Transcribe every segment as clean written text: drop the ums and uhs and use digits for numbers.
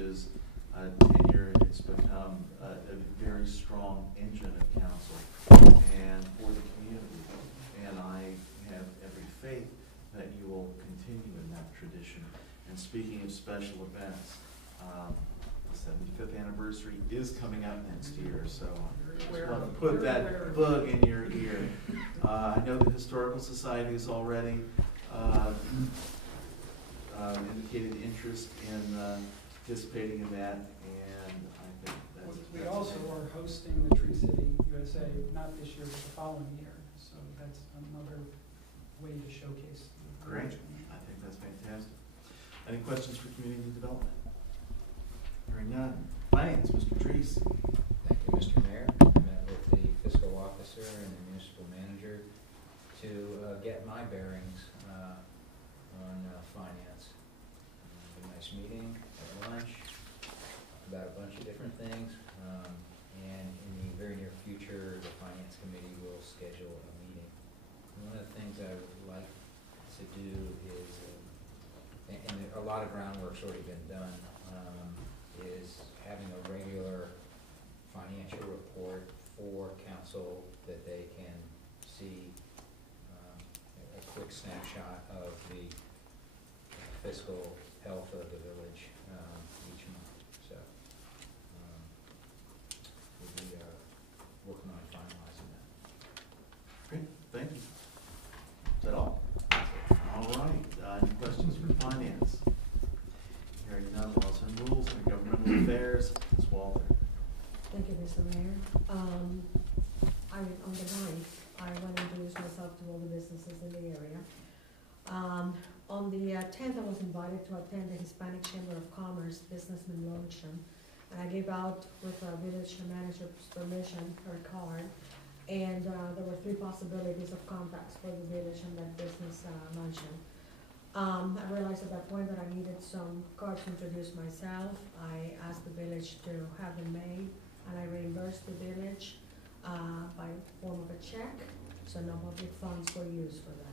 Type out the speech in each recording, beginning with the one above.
Village's tenure, it's become a very strong engine of council and for the community. And I have every faith that you will continue in that tradition. And speaking of special events, the 75th anniversary is coming up next year, so I just want to put that bug in your ear. I know the Historical Society has already indicated interest in participating in that, and I think that's we also are hosting the Tree City USA, not this year, but the following year, so that's another way to showcase. Great. I think that's fantastic. Any questions for community development? Hearing none. Finance, Mr. Treese. Thank you, Mr. Mayor. I met with the fiscal officer and the municipal manager to get my bearings on finance. A nice meeting, had lunch, about a bunch of different things, and in the very near future, the finance committee will schedule a meeting. One of the things I would like to do is, and a lot of groundwork's already been done, is having a regular financial report for council that they can see a quick snapshot of the fiscal health of the village each month. So we'll be working on finalizing that. Great, thank you. Is that all? All right. Any questions for finance? Hearing none, laws and rules and governmental affairs. Ms. Walter. Thank you, Mr. Mayor. On the 9th, I went and introduced myself to all the businesses in the area. On the 10th, I was invited to attend the Hispanic Chamber of Commerce Businessman Luncheon, and I gave out, with village manager's permission, her card, and there were 3 possibilities of contacts for the village and that business luncheon. I realized at that point that I needed some cards to introduce myself. I asked the village to have them made, and I reimbursed the village by form of a check, so no public funds were used for that.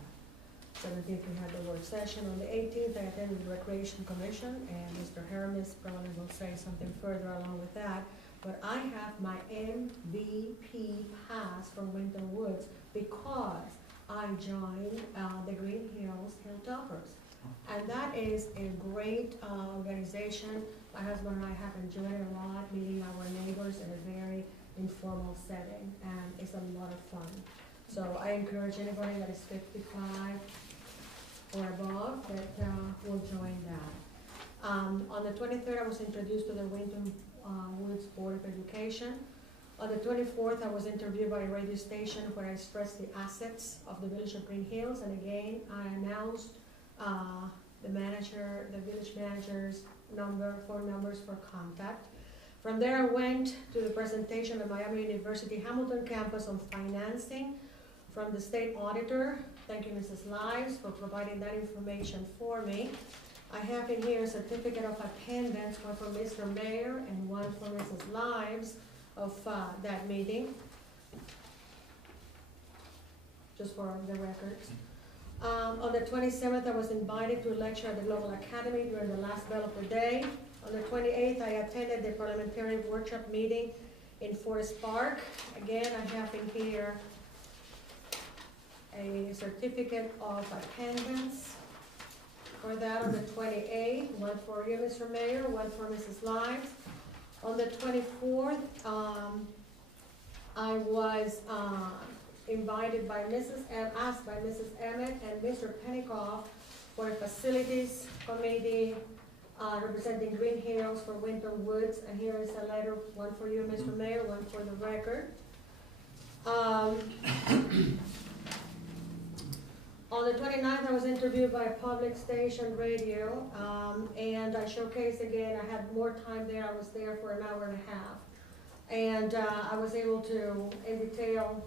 17th, we had the work session. On the 18th, I attended the Recreation Commission, and Mr. Hermes probably will say something further along with that. But I have my MVP pass from Winton Woods because I joined the Greenhills Hilltoppers. And that is a great organization. My husband and I have enjoyed it a lot, meeting our neighbors in a very informal setting, and it's a lot of fun. So I encourage anybody that is 55 or above that will join that. On the 23rd, I was introduced to the Winton Woods Board of Education. On the 24th, I was interviewed by a radio station where I expressed the assets of the village of Greenhills, and again, I announced the village manager's phone numbers for contact. From there, I went to the presentation of Miami University Hamilton campus on financing from the state auditor. Thank you, Mrs. Lives, for providing that information for me. I have in here a certificate of attendance, one for Mr. Mayor and one for Mrs. Lives of that meeting, just for the records. On the 27th, I was invited to lecture at the Global Academy during the last bell of the day. On the 28th, I attended the parliamentary workshop meeting in Forest Park. Again, I have in here a certificate of attendance for that. On the 28th, one for you, Mr. Mayor, one for Mrs. Lives. On the 24th, I was invited by asked by Mrs. Emmett and Mr. Pennycoff for a facilities committee representing Greenhills for Winton Woods. And here is a letter, one for you, Mr. Mayor, one for the record. On the 29th, I was interviewed by a public station radio, and I showcased again. I had more time there. I was there for an hour and a half. And I was able to, in detail,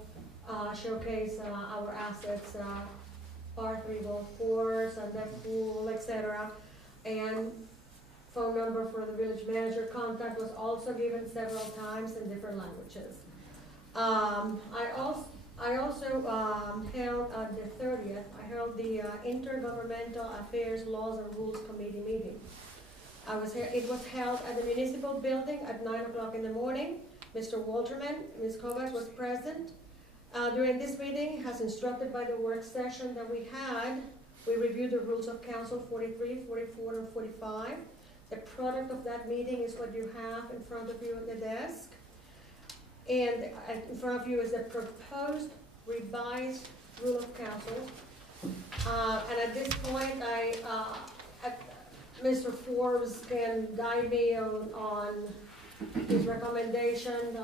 showcase our assets, par 3 golf course, and the pool, etc. And phone number for the village manager. Contact was also given several times in different languages. I also held on the 30th, I held the Intergovernmental Affairs Laws and Rules Committee meeting. It was held at the municipal building at 9 o'clock in the morning. Mr. Walterman, Ms. Kovacs was present. During this meeting, as instructed by the work session that we had, we reviewed the rules of council 43, 44, and 45. The product of that meeting is what you have in front of you on the desk. And in front of you is the proposed revised rule of council. And at this point, Mr. Forbes can guide me on his recommendation.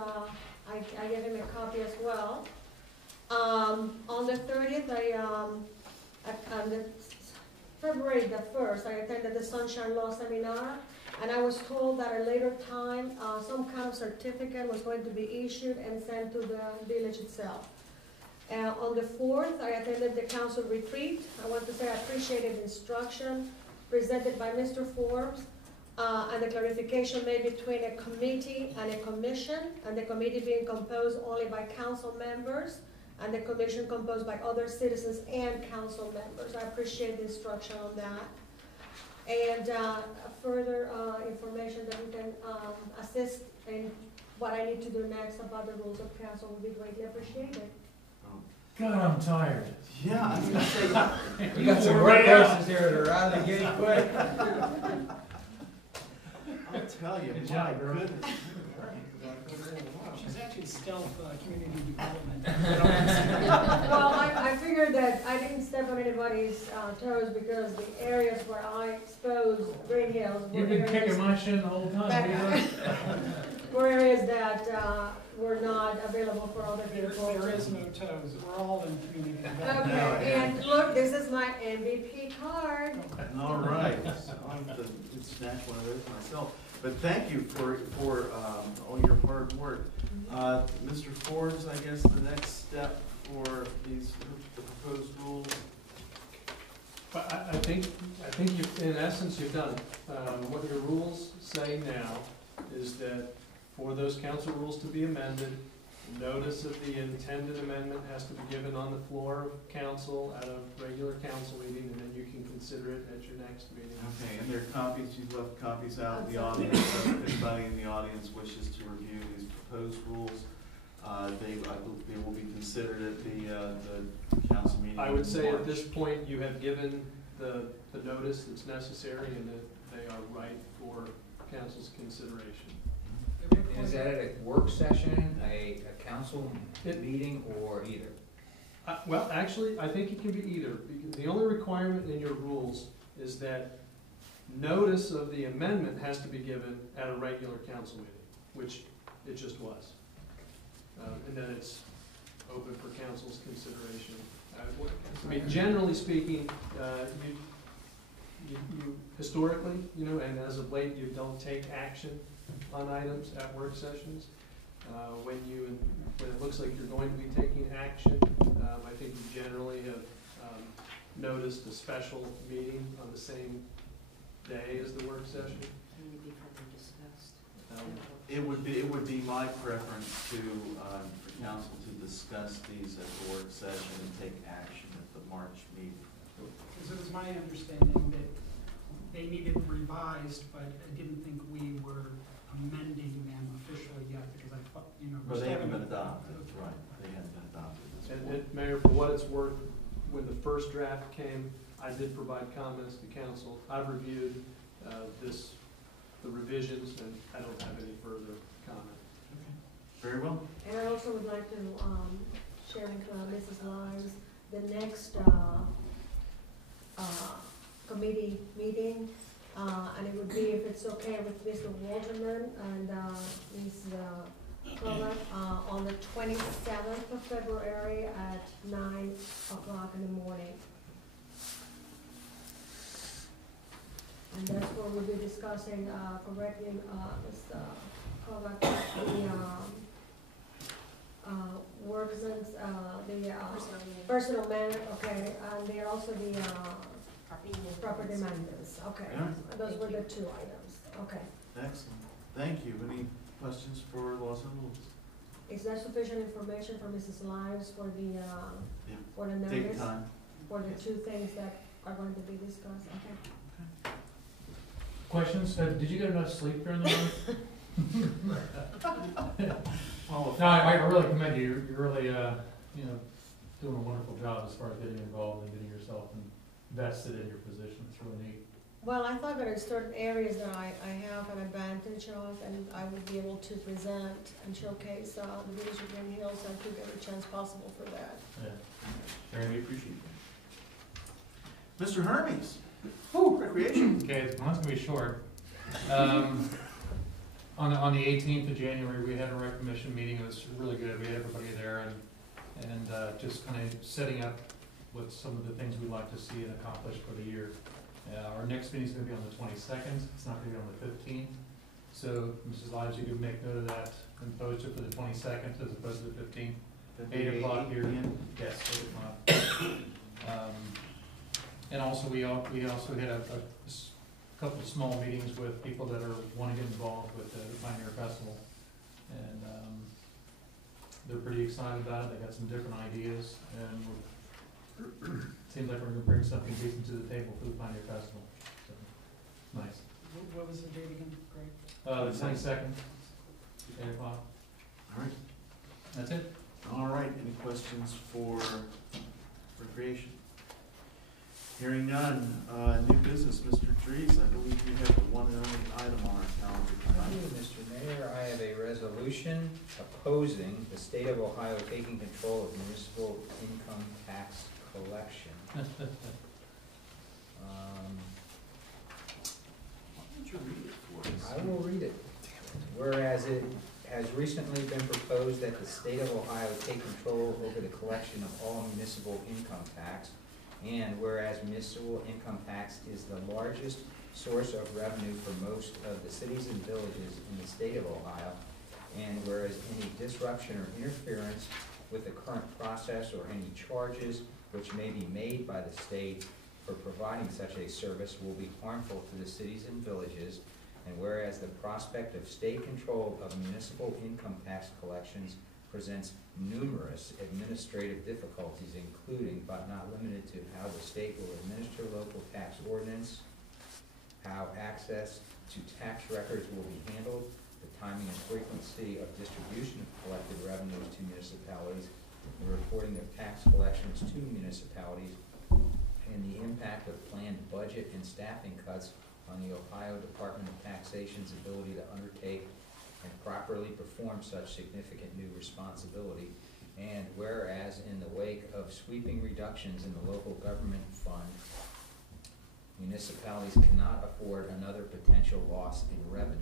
I gave him a copy as well. On the 30th, on the February the 1st, I attended the Sunshine Law Seminar, and I was told that at a later time, some kind of certificate was going to be issued and sent to the village itself. On the 4th, I attended the council retreat. I want to say I appreciated the instruction presented by Mr. Forbes, and the clarification made between a committee and a commission, and the committee being composed only by council members, and the commission composed by other citizens and council members. I appreciate the instruction on that. And further information that we can assist in what I need to do next about the rules of council would be greatly appreciated. God, I'm tired. Yeah, I was gonna say, We got some workhorses here that are out of the gate quick. I'll tell you, Good my job, girl. goodness. She's actually stealth community development. Well, I figured that I didn't step on anybody's toes because the areas where I exposed Greenhills You've been kicking my shit the whole time. were areas that were not available for other people. There is no toes, we're all in community development. Okay, and look, this is my MVP card. All right, I'll have to snatch one of those myself. But thank you for all your hard work. Mr. Forbes, I guess the next step for the proposed rules. But I think you, in essence, you've done it. What your rules say now is that for those council rules to be amended, notice of the intended amendment has to be given on the floor of council at a regular council meeting, and then you can consider it at your next meeting. Okay, and there are copies, you've left copies out in the audience, so if anybody in the audience wishes to review these proposed rules, they will be considered at the council meeting. I would say in at March. this point, you have given the notice that's necessary and that they are right for council's consideration. Is that at a work session, a council meeting, or either? Well, actually, I think it can be either. Because the only requirement in your rules is that notice of the amendment has to be given at a regular council meeting, which it just was. And then it's open for council's consideration. I mean, generally speaking, you historically, and as of late, you don't take action on items at work sessions. When it looks like you're going to be taking action, I think you generally have noticed a special meeting on the same day as the work session. It would be my preference for council to discuss these at the work session and take action at the March meeting. Because it was my understanding that they needed revised, but I didn't think we were amending them officially yet, because I thought, But they haven't been adopted, that's right, they haven't been adopted at this And point. Mayor, for what it's worth, when the first draft came, I did provide comments to council. I've reviewed the revisions, and I don't have any further comment. Very well. And I also would like to share with Mrs. Lyons the next committee meeting, and it would be, if it's okay with Mr. Walterman and Ms. Kovac, on the 27th of February at 9 o'clock in the morning. And that's where we'll be discussing, correctly, Ms. Kovac, the works and, the personal management, okay, and they're also the property maintenance, okay. Yeah. Those were the two items, okay. Excellent. Thank you. Any questions for laws and rules? Is that sufficient information for Mrs. Lyons for the, for the Take notice? time. For the two things that are going to be discussed, okay? questions? Did you get enough sleep during the night? Paula, No, I really commend you. You're really, doing a wonderful job as far as getting involved and getting yourself invested in your position. It's really neat. Well, I thought there are certain areas that I have an advantage of, and I would be able to present and showcase the village of Greenhills. I took every chance possible for that. Yeah. Very, we appreciate that. Mr. Hermes, recreation. Okay, mine's gonna be short. On the 18th of January, we had a rec commission meeting. It was really good. We had everybody there and just kind of setting up what some of the things we'd like to see and accomplish for the year. Our next meeting's gonna be on the 22nd. It's not gonna be on the 15th. So, Mrs. Lives, you could make note of that and post it for the 22nd as opposed to the 15th. 8 o'clock here. Yes, 8 o'clock. And also, we also had a couple of small meetings with people that want to get involved with the Pioneer Festival. And they're pretty excited about it. They got some different ideas, and seems like we're gonna bring something decent to the table for the Pioneer Festival. So, nice. What was the date again, Greg? The 22nd, 8 o'clock. All right. That's it. All right, any questions for recreation? Hearing none, new business, Mr. Dries, I believe you have the one and only item on our calendar Thank tonight. you, Mr. Mayor. I have a resolution opposing the state of Ohio taking control of municipal income tax collection. Why don't you read it for us? I will read it. Whereas it has recently been proposed that the state of Ohio take control over the collection of all municipal income tax, and whereas municipal income tax is the largest source of revenue for most of the cities and villages in the state of Ohio, and whereas any disruption or interference with the current process or any charges which may be made by the state for providing such a service will be harmful to the cities and villages, and whereas the prospect of state control of municipal income tax collections presents numerous administrative difficulties, including but not limited to how the state will administer local tax ordinance, how access to tax records will be handled, the timing and frequency of distribution of collected revenues to municipalities, the reporting of tax collections to municipalities, and the impact of planned budget and staffing cuts on the Ohio Department of Taxation's ability to undertake and properly perform such significant new responsibility. And whereas in the wake of sweeping reductions in the local government fund, municipalities cannot afford another potential loss in revenue.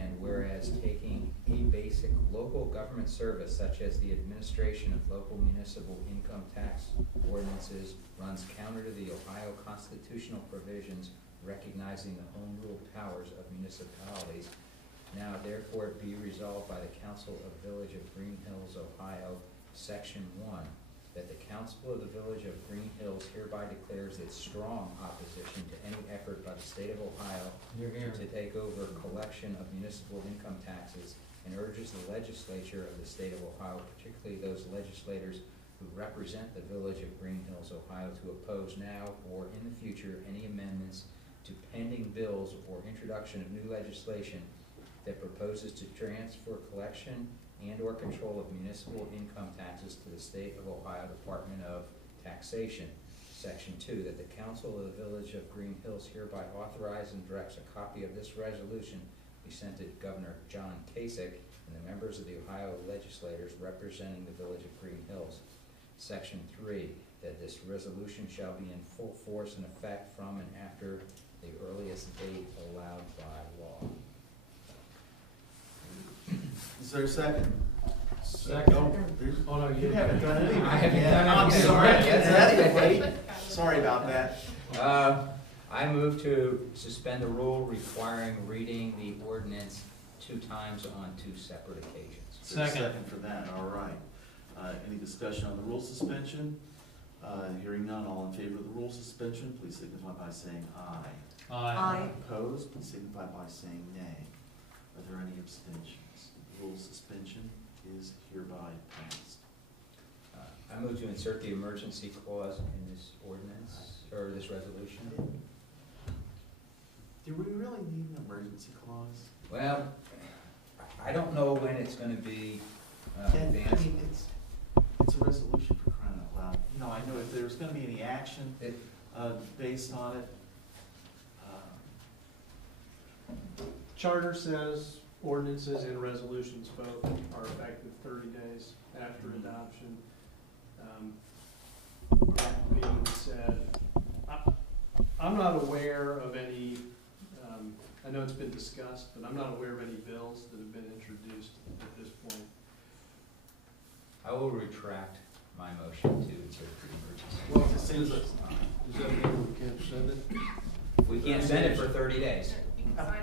And whereas taking a basic local government service such as the administration of local municipal income tax ordinances runs counter to the Ohio constitutional provisions recognizing the home rule powers of municipalities, now therefore be resolved by the Council of Village of Greenhills, Ohio, Section 1, that the Council of the Village of Greenhills hereby declares its strong opposition to any effort by the state of Ohio to take over collection of municipal income taxes, and urges the legislature of the state of Ohio, particularly those legislators who represent the Village of Greenhills, Ohio, to oppose now or in the future any amendments to pending bills or introduction of new legislation that proposes to transfer collection and or control of municipal income taxes to the state of Ohio Department of Taxation. Section 2, that the Council of the Village of Greenhills hereby authorize and directs a copy of this resolution be sent to Governor John Kasich and the members of the Ohio legislators representing the Village of Greenhills. Section 3, that this resolution shall be in full force and effect from and after the earliest date allowed by law. Is there a second? Second. Oh, there's- Oh, no, You haven't done anything. I haven't yet. done I'm anything sorry. yet. Is that late? Sorry about that. I move to suspend the rule requiring reading the ordinance 2 times on 2 separate occasions. Is there a Second. Second for that, all right. Any discussion on the rule suspension? Hearing none, all in favor of the rule suspension, please signify by saying aye. Aye. Opposed, please signify by saying nay. Are there any abstentions? The rule suspension is hereby passed. I move to insert the emergency clause in this ordinance, or this resolution. Do we really need it's gonna be And, I advanced. mean, it's a resolution for crying out loud. You know, I know if there's gonna be any action, It- based on it, Charter says ordinances and resolutions both are effective 30 days after adoption. That being said, I'm not aware of any, I know it's been discussed, but I'm not aware of any bills that have been introduced at this point. I will retract my motion to insert pre-emergency. Well, as soon as does that mean we can't send it? We can't send it for 30 days.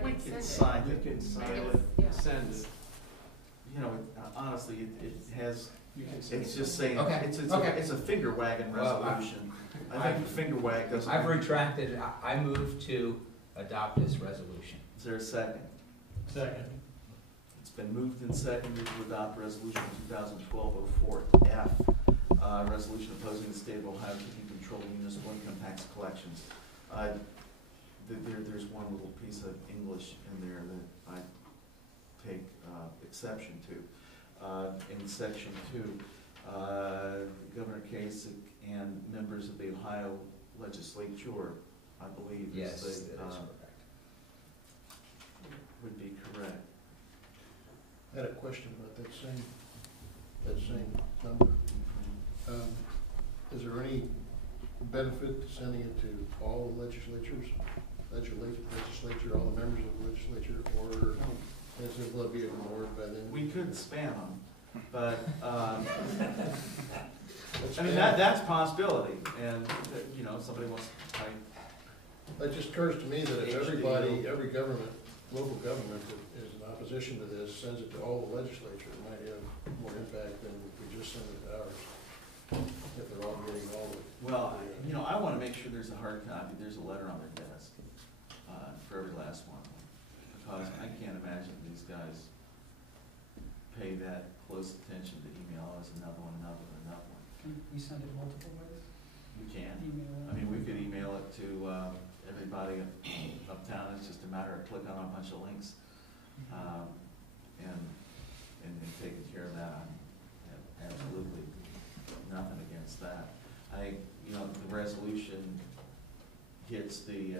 we can sign You it. can sign Yeah. it, send it, You know, honestly, it has, you can send it. it's just saying, Okay, it's a finger wagging Well, resolution. I think finger wag doesn't. I've retracted, I move to adopt this resolution. Is there a second? Second. It's been moved and seconded to adopt resolution 2012-04F, resolution opposing the state of Ohio taking control of municipal income tax collections. There's one little piece of English in there that I take exception to. In section 2, Governor Kasich and members of the Ohio legislature, I believe, Yes, is that the, is correct. would be correct. I had a question about that same number. Is there any benefit to sending it to all the legislatures, legislature, all the members of the legislature, or is it, will it be ignored by then? We could spam them, but, I mean, that's a possibility, and, you know, somebody wants to type. It just occurs to me that if everybody, every government, local government that is in opposition to this sends it to all the legislature, it might have more impact than if we just send it to ours, if they're all getting all of it. Well, you know, I wanna make sure there's a hard copy, there's a letter on their desk, for every last one. Because I can't imagine these guys pay that close attention to email as another one, another one, another one. Can we send it multiple ways? You can. Email? I mean, we could email it to, everybody uptown, it's just a matter of clicking on a bunch of links, and taking care of that. I have absolutely nothing against that. You know, the resolution hits the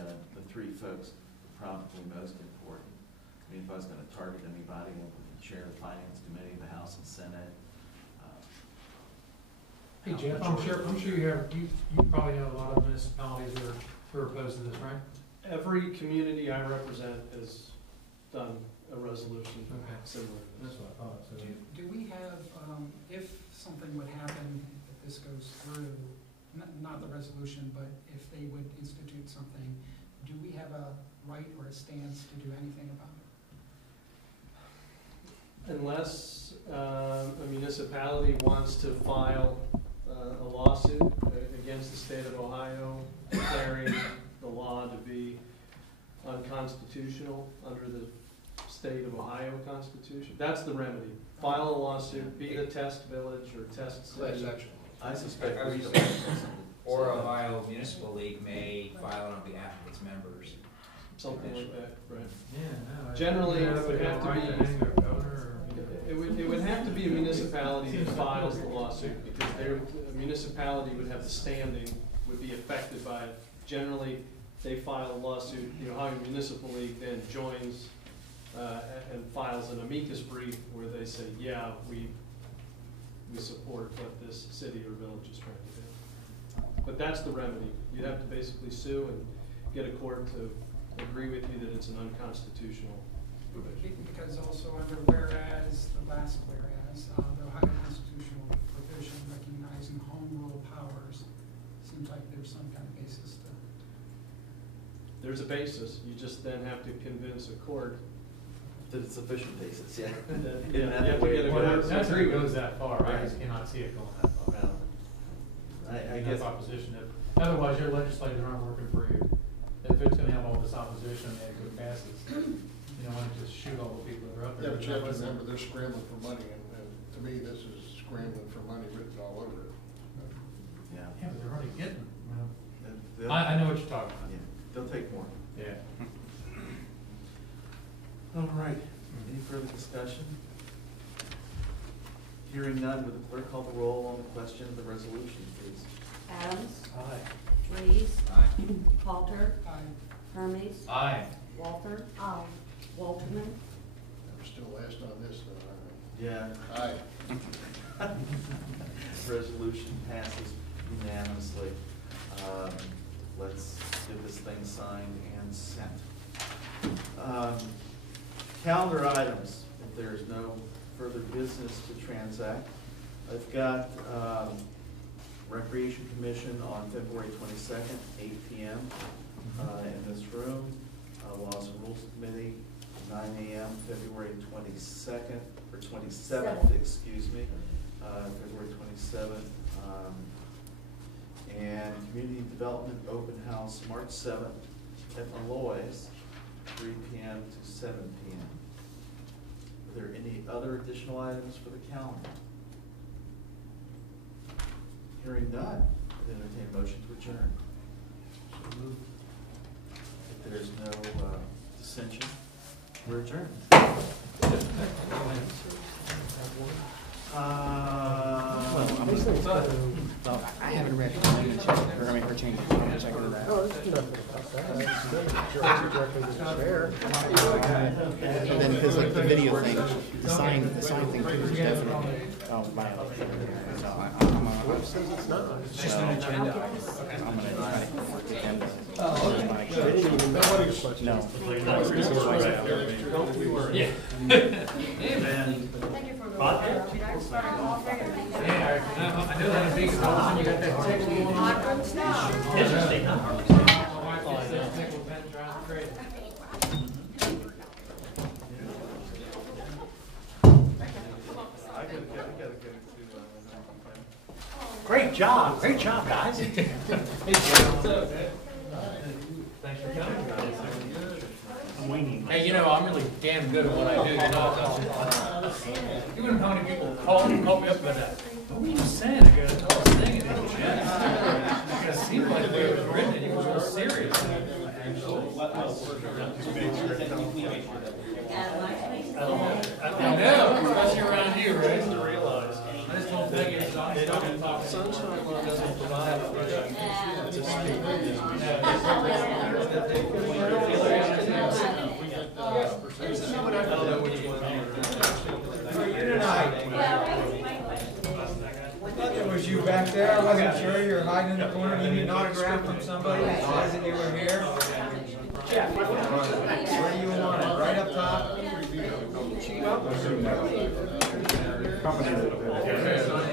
three folks probably most important. I mean, if I was gonna target anybody, I would chair the finance committee, the House and Senate. Hey Jeff, I'm sure you probably know a lot of municipalities who are opposed to this, right? Every community I represent has done a resolution Okay. similar to That's this. what I thought, so. Do we have, if something would happen, if this goes through, not the resolution, but if they would institute something, do we have a right or a stance to do anything about it? Unless a municipality wants to file a lawsuit against the state of Ohio declaring the law to be unconstitutional under the state of Ohio Constitution, that's the remedy. File a lawsuit, be the test village or test Class city. action. I suspect. I was we just don't- saying, or Ohio Municipal League may file it on behalf of its members. Something like that, right. Yeah, no. Generally, it would have to Right be- hang their governor or. It would have to be a municipality that files the lawsuit, because a municipality would have the standing, would be affected by it. Generally, they file a lawsuit, the Ohio Municipal League then joins and files an amicus brief where they say, yeah, we support what this city or village is trying to do. But that's the remedy. You'd have to basically sue and get a court to agree with you that it's an unconstitutional provision. Because also under whereas, the last whereas, the Ohio constitutional provision recognizing home rule powers, seems like there's some kind of basis to. There's a basis, you just then have to convince a court That it's sufficient basis, yeah. that, In you that have to way, get a Well, court that's to if agree it with goes it. that far, I just cannot see it going that far. Well, I And guess, that's opposition, otherwise your legislators aren't working for you. If it's gonna have all this opposition, they could pass it. You don't wanna just shoot all the people that are up there. Yeah, but you have to remember, they're scrambling for money, and to me, this is scrambling for money written all over it. yeah. Yeah, but they're already getting, well, They'll- I know what you're talking about. Yeah, they'll take more. Yeah. All right, any further discussion? Hearing none, would the clerk call the roll on the question of the resolution, please? Adams. Aye. Reeves. Aye. Halter. Aye. Hermes. Aye. Walter. Aye. Walterman. We're still last on this, though, Yeah. aren't we? Aye. Resolution passes unanimously. Let's get this thing signed and sent. Calendar items, if there's no further business to transact. I've got Recreation Commission on February 22nd, 8 p.m. In this room. Laws and Rules Committee, 9 a.m., February 22nd, or 27th, excuse me, February 27th. And Community Development Open House, March 7th at Malloy's, 3 p.m. to 7 p.m. Are there any other additional items for the calendar? Hearing none, I'd entertain a motion to adjourn. So moved. If there's no dissension, we're adjourned. I haven't read her changes. I'm checking it out. And then because like the video thing, the sign thing is definitely violated. So it's just an agenda. I'm gonna try to get them No. Yeah. Hey, man. Thank you for the. Yeah, I know that big house, and you got that technical. Interesting, huh? Great job, guys. Hey, Jim, what's up, man? Thanks for coming, guys. I'm winging. Hey, you know, I'm really damn good at what I do, you know. You wouldn't know how many people call me up about that. What were you saying? I go, I was singing it, Jim. It seemed like the way it was written, and you were real serious. I know, especially around you, right? I just told Peggy it's not talking. Sunshine law doesn't provide for It was you back there, I wasn't sure, you were hiding in the corner, you need an autograph from somebody that says that you were here. Jeff, where do you want it, right up top? Company that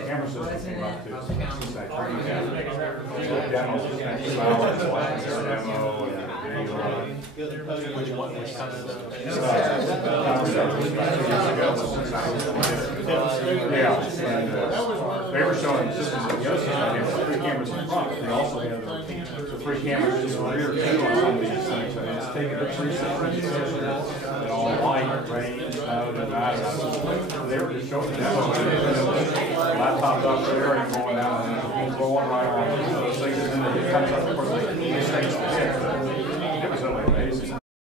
camera system came up to, since I trained them, demos, demo and video. Which one? Which company? Yeah, and they were showing the system, the other system, they have 3 cameras in front, they also have the 3 cameras in the rear too on some of these things, and it's taking the 3 separate systems, and all light, rain, snow, doesn't matter. They were just showing the demo, laptop up there and going down, and it's rolling right on, so things, and then it comes up, of course, these things,